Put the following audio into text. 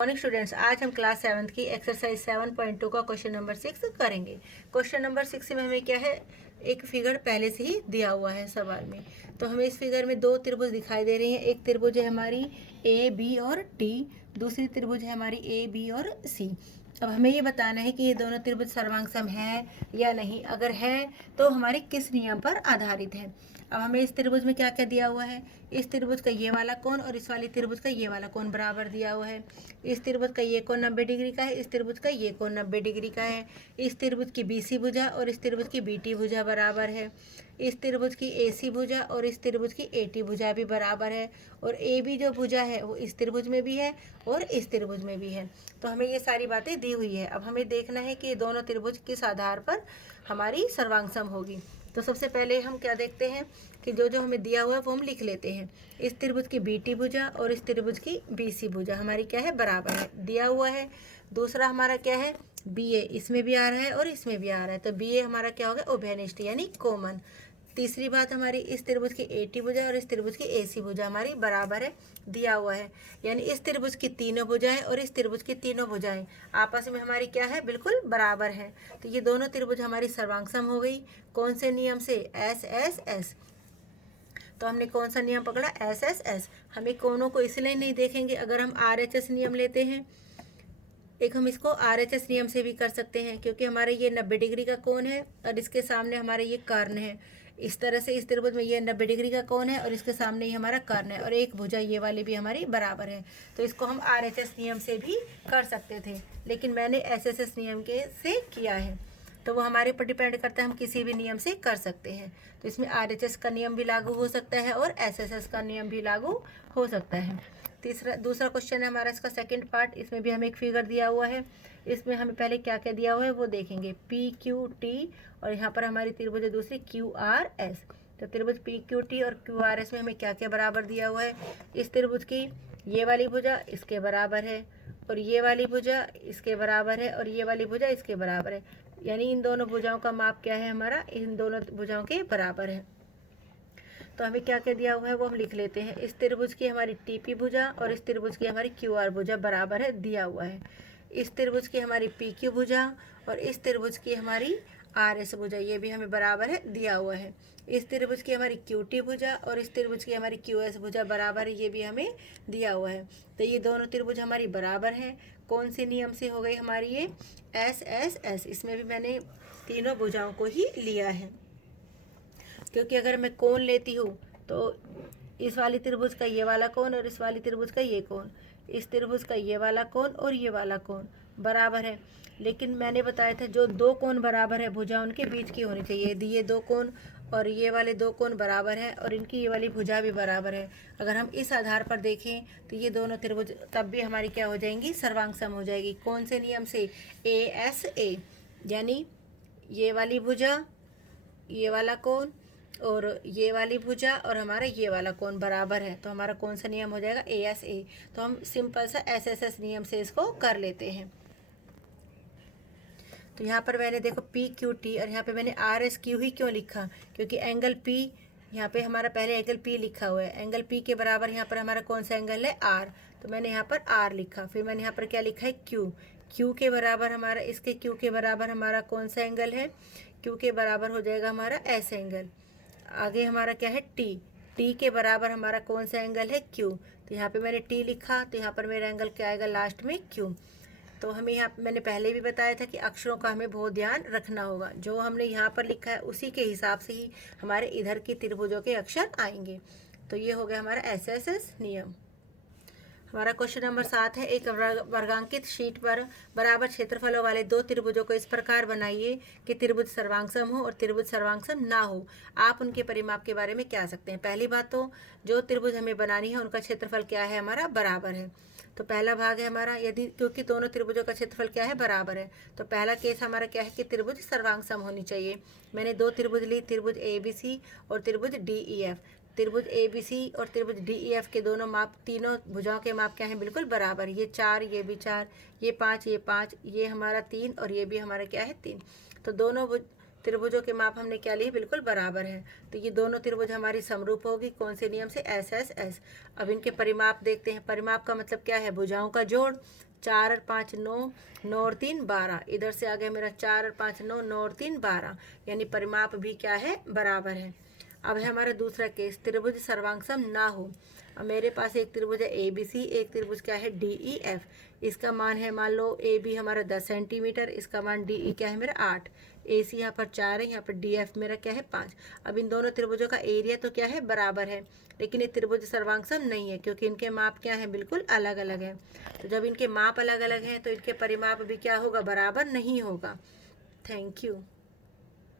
Morning students, आज हम class 7th की एक्सरसाइज 7.2 का क्वेश्चन नंबर 6 करेंगे। क्वेश्चन नंबर 6 में हमें क्या है, एक फिगर पहले से ही दिया हुआ है सवाल में। तो हमें इस फिगर में दो त्रिभुज दिखाई दे रही हैं। एक त्रिभुज है हमारी ए बी और टी, दूसरी त्रिभुज है हमारी ए बी और सी। अब हमें ये बताना है कि ये दोनों त्रिभुज सर्वांगसम है या नहीं। अगर है तो हमारे किस नियम पर आधारित है। अब हमें इस त्रिभुज में क्या क्या दिया हुआ है, इस त्रिभुज का ये वाला कोण और इस वाली त्रिभुज का ये वाला कोण बराबर दिया हुआ है। इस त्रिभुज का ये कोण 90 डिग्री का है, इस त्रिभुज का ये कोण 90 डिग्री का है। इस त्रिभुज की बीसी भुजा और इस त्रिभुज की बीटी भुजा बराबर है। इस त्रिभुज की एसी भुजा और इस त्रिभुज की एटी भुजा भी बराबर है। और ए बी जो भुजा है वो इस त्रिभुज में भी है और इस त्रिभुज में भी है। तो हमें ये सारी बातें दी हुई है। अब हमें देखना है कि ये दोनों त्रिभुज किस आधार पर हमारी सर्वांगसम होगी। तो सबसे पहले हम क्या देखते हैं कि जो जो हमें दिया हुआ है वो हम लिख लेते हैं। इस त्रिभुज की बीटी भुजा और इस त्रिभुज की बीसी भुजा हमारी क्या है, बराबर है, दिया हुआ है। दूसरा हमारा क्या है, बी ए, इसमें भी आ रहा है और इसमें भी आ रहा है, तो बी ए हमारा क्या होगा, उभयनिष्ठ यानी कॉमन। तीसरी बात हमारी, इस त्रिभुज की एटी भुजा और इस त्रिभुज की एसी भुजा हमारी बराबर है, दिया हुआ है। यानी इस त्रिभुज की तीनों भुजाएं और इस त्रिभुज की तीनों भुजाएं आपस में हमारी क्या है, बिल्कुल बराबर है। तो ये दोनों त्रिभुज हमारी सर्वांगसम हो गई। कौन से नियम से, एस एस एस। तो हमने कौन सा नियम पकड़ा, एस एस एस। हमें कोनों को इसलिए नहीं देखेंगे, अगर हम आर एच एस नियम लेते हैं, एक हम इसको आर एच एस नियम से भी कर सकते हैं, क्योंकि हमारे ये 90 डिग्री का कोण है और इसके सामने हमारे ये कर्ण है। इस तरह से इस त्रिभुज में ये 90 डिग्री का कोण है और इसके सामने ही हमारा कर्ण है और एक भुजा ये वाली भी हमारी बराबर है। तो इसको हम आर एच एस नियम से भी कर सकते थे, लेकिन मैंने एस एस एस नियम के से किया है। तो वो हमारे पर डिपेंड करता है, हम किसी भी नियम से कर सकते हैं। तो इसमें आर एच एस का नियम भी लागू हो सकता है और एस एस एस का नियम भी लागू हो सकता है। दूसरा क्वेश्चन है हमारा, इसका सेकंड पार्ट। इसमें भी हमें एक फिगर दिया हुआ है। इसमें हमें पहले क्या क्या दिया हुआ है वो देखेंगे, पी क्यू टी, और यहाँ पर हमारी त्रिभुज है दूसरी क्यू आर एस। तो त्रिभुज पी क्यू टी और क्यू आर एस में हमें क्या क्या बराबर दिया हुआ है। इस त्रिभुज की ये वाली भुजा इसके बराबर है और ये वाली भुजा इसके बराबर है और ये वाली भुजा इसके बराबर है। यानी इन दोनों भुजाओं का माप क्या है हमारा, इन दोनों भुजाओं के बराबर है। तो हमें क्या क्या दिया हुआ है वो हम लिख लेते हैं। इस त्रिभुज की हमारी टीपी भुजा और इस त्रिभुज की हमारी क्यू आर भुजा बराबर है, दिया हुआ है। इस त्रिभुज की हमारी पी क्यू भुजा और इस त्रिभुज की हमारी आर एस भुजा, ये भी हमें बराबर है, दिया हुआ है। इस त्रिभुज की हमारी क्यू टी भुजा और इस त्रिभुज की हमारी क्यू एस भुजा बराबर है, ये भी हमें दिया हुआ है। तो ये दोनों त्रिभुज हमारी बराबर हैं। कौन से नियम से हो गई हमारी ये, एस एस एस। इसमें भी मैंने तीनों भुजाओं को ही लिया है, क्योंकि अगर मैं कोण लेती हूँ तो इस वाली त्रिभुज का ये वाला कोण और इस वाली त्रिभुज का ये कोण, इस त्रिभुज का ये वाला कोण और ये वाला कोण बराबर है। लेकिन मैंने बताया था जो दो कोण बराबर है भुजा उनके बीच की होनी चाहिए। यदि ये दो कोण और ये वाले दो कोण बराबर है और इनकी ये वाली भुजा भी बराबर है, अगर हम इस आधार पर देखें तो ये दोनों त्रिभुज तब भी हमारी क्या हो जाएंगी, सर्वांगसम हो जाएगी। कौन से नियम से, ए एस ए। यानी ये वाली भुजा, ये वाला कोण और ये वाली भुजा और हमारा ये वाला कोण बराबर है, तो हमारा कौन सा नियम हो जाएगा, ए एस ए। तो हम सिंपल सा एस एस एस नियम से इसको कर लेते हैं। तो यहाँ पर मैंने देखो पी क्यू टी और यहाँ पे मैंने आर एस क्यू ही क्यों लिखा, क्योंकि एंगल पी यहाँ पे हमारा पहले एंगल पी लिखा हुआ है। एंगल पी के बराबर यहाँ पर हमारा कौन सा एंगल है, आर। तो मैंने यहाँ पर आर लिखा। फिर मैंने यहाँ पर क्या लिखा है, क्यू। क्यू के बराबर हमारा, इसके क्यू के बराबर हमारा कौन सा एंगल है, क्यू के बराबर हो जाएगा हमारा एस एंगल। आगे हमारा क्या है, टी। टी के बराबर हमारा कौन सा एंगल है, क्यू। तो यहाँ पे मैंने टी लिखा, तो यहाँ पर मेरा एंगल क्या आएगा लास्ट में, क्यू। तो हमें यहाँ मैंने पहले भी बताया था कि अक्षरों का हमें बहुत ध्यान रखना होगा। जो हमने यहाँ पर लिखा है उसी के हिसाब से ही हमारे इधर की त्रिभुजों के अक्षर आएंगे। तो ये हो गया हमारा एस एस एस नियम। हमारा क्वेश्चन नंबर 7 है, एक वर्गांकित शीट पर बराबर क्षेत्रफलों वाले दो त्रिभुजों को इस प्रकार बनाइए कि त्रिभुज सर्वांगसम हो और त्रिभुज सर्वांगसम ना हो। आप उनके परिमाप के बारे में क्या सकते हैं। पहली बात तो जो त्रिभुज हमें बनानी है उनका क्षेत्रफल क्या है, हमारा बराबर है। तो पहला भाग है हमारा, यदि क्योंकि दोनों त्रिभुजों का क्षेत्रफल क्या है, बराबर है, तो पहला केस हमारा क्या है कि त्रिभुज सर्वांगसम होनी चाहिए। मैंने दो त्रिभुज ली, त्रिभुज ए बी सी और त्रिभुज डी ई एफ। त्रिभुज ए बी सी और त्रिभुज डी ई एफ के दोनों माप, तीनों भुजाओं के माप क्या हैं, बिल्कुल बराबर। ये 4, ये भी 4, ये 5, ये 5, ये हमारा 3 और ये भी हमारा क्या है, 3। तो दोनों त्रिभुजों के माप हमने क्या लिए, बिल्कुल बराबर है। तो ये दोनों त्रिभुज हमारी समरूप होगी। कौन से नियम से, एस एस एस। अब इनके परिमाप देखते हैं। परिमाप का मतलब क्या है, भुजाओं का जोड़। 4 और 5 9, 9 और 3 12, इधर से आ गया मेरा 4 और 5 9, 9 और 3 12, यानी परिमाप भी क्या है, बराबर है। अब है हमारा दूसरा केस, त्रिभुज सर्वांग ना हो। अब मेरे पास एक त्रिभुज है ए बी सी, एक त्रिभुज क्या है डी ई एफ। इसका मान है मान लो ए बी हमारा 10 सेंटीमीटर, इसका मान डी ई क्या है मेरा 8, ए सी यहाँ पर 4 है, यहाँ पर डी एफ मेरा क्या है 5। अब इन दोनों त्रिभुजों का एरिया तो क्या है, बराबर है, लेकिन ये त्रिभुज सर्वांग नहीं है क्योंकि इनके माप क्या है, बिल्कुल अलग अलग है। तो जब इनके माप अलग अलग हैं तो इनके परिमाप भी क्या होगा, बराबर नहीं होगा। Thank you.